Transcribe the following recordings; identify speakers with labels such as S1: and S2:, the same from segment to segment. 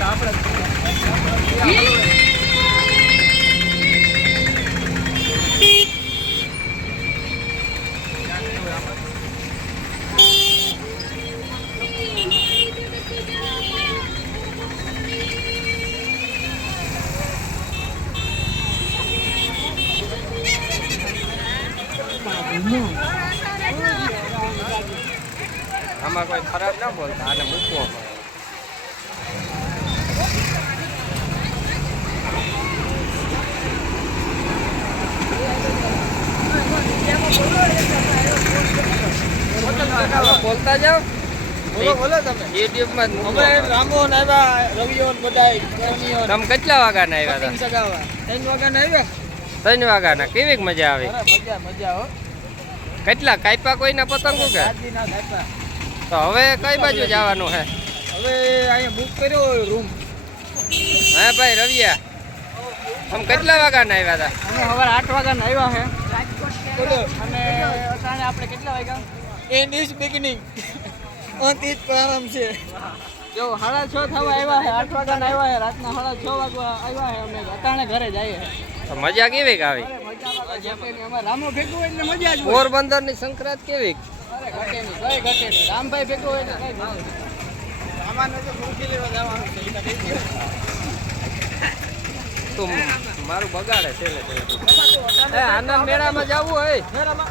S1: சாப்பிட આમાં કોઈ ખરાબ ના બોલતા આને મૂકવો બોલતા જાઓ.
S2: બોલો બોલો તમે.
S1: યુટ્યુબમાં
S2: અમે રામોન આવ્યા રવિઓ બધાય
S1: તમે કેટલા વાગ્યાના આવ્યા
S2: ત્રણ વાગ્યાના આવ્યા?
S1: ત્રણ વાગ્યાના કેવી મજા આવી?
S2: મજા મજા હો.
S1: કેટલા? કાપ્યા કોઈના પતંગો કે? તો હવે કઈ બાજુ જવાનું હે?
S2: હવે અહીંયા બુક કર્યો રૂમ
S1: હે ભાઈ રવિયા તમે કેટલા વાગ્યાના આવ્યા હતા?
S2: અમે સવારે આઠ વાગ્યાના આવ્યા હે. બોલો. અને અટાણે આપણે કેટલા વાગ્યા? એન્ડ ઇઝ બિગિનિંગ અંત ઇઝ પ્રારંભ છે. જો સાડા છ થવા આવ્યા છે આઠ વાગ્યાના આવ્યા છે રાતના સાડા છ વાગવા આવ્યા છે અમે અટાણે ઘરે જઈએ
S1: મજા કેવી આવી? પોરબંદરની સંક્રાંત કેવી?
S2: રામભાઈ ભેગું હોય તો
S1: મારું બગાડે છે આનંદ મેળામાં જવું હોય.
S2: મેળામાં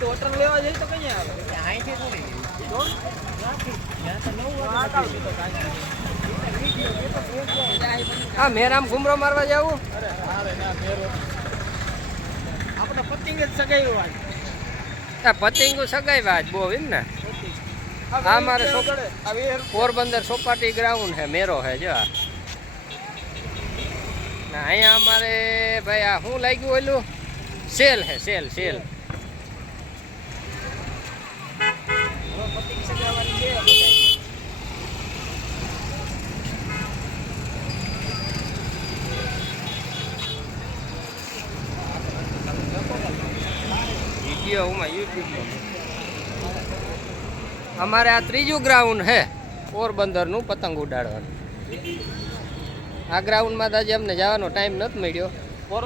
S2: તો હોટલ લેવા જઈએ તો કઈ આવે? તો?
S1: હા મેરામ ઘુમરો મારવા જવું?
S2: આપણે પતિંગ જ સગાઈ વાત
S1: આ સગાઈ વાત બહુ એમ ને? હા, મારે પોરબંદર સોપાટી ગ્રાઉન્ડ હે મેરો હે જો. અહીંયા અમારે ભાઈ આ શું લાગ્યું ઓલું? સેલ હે સેલ સેલ. વીડિયો હું યુટ્યુબમાં અમારે આ ત્રીજું ગ્રાઉન્ડ હે પોરબંદરનું પતંગ ઉડાડવાનું. આ ગ્રાઉન્ડમાં તો અમને જવાનો ટાઈમ નથી મળ્યો.
S2: પોર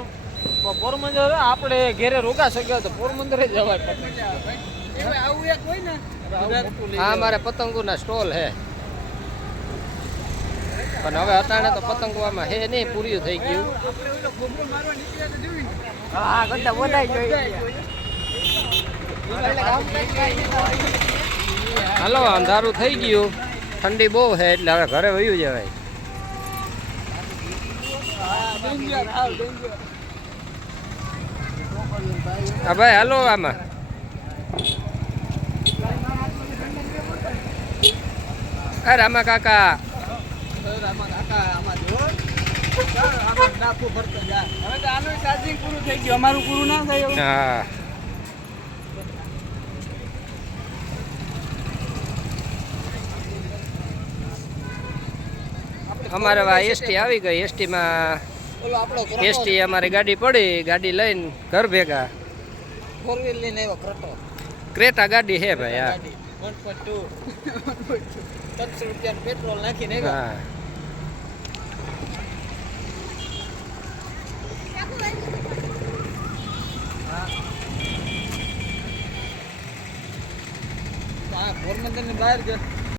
S2: પોરબંદર આપણે ઘેરે રોકા શક્યો તો પોરબંદરે જવાય પતંગ. આવું એક હોય ને
S1: આ અમારે પતંગોના સ્ટોલ હે પણ હવે અટાણે તો પતંગવામાં હે નહીં પૂર્યું થઈ ગયું.
S2: હા કરતા વધાઈ જોઈએ
S1: હાલો અંધારું થઈ ગયું. ઠંડી બહુ છે એટલે હવે ઘરે વયું જવાય. હા ભાઈ હાલો આમાં. અરે આમાં કાકા.
S2: પૂરું થઈ ગયું. અમારું પૂરું ના થાય
S1: હા. અમારે એસટી આવી ગઈ. એસટીમાં
S2: ઓલો આપણો
S1: એસટી અમારી ગાડી પડી. ગાડી લઈને ઘર ભેગા.
S2: ક્રેટા.
S1: ગાડી હે ભાઈ હા.
S2: પેટ્રોલ નાખીને
S1: હા.
S2: પોરબંદરની બહાર જ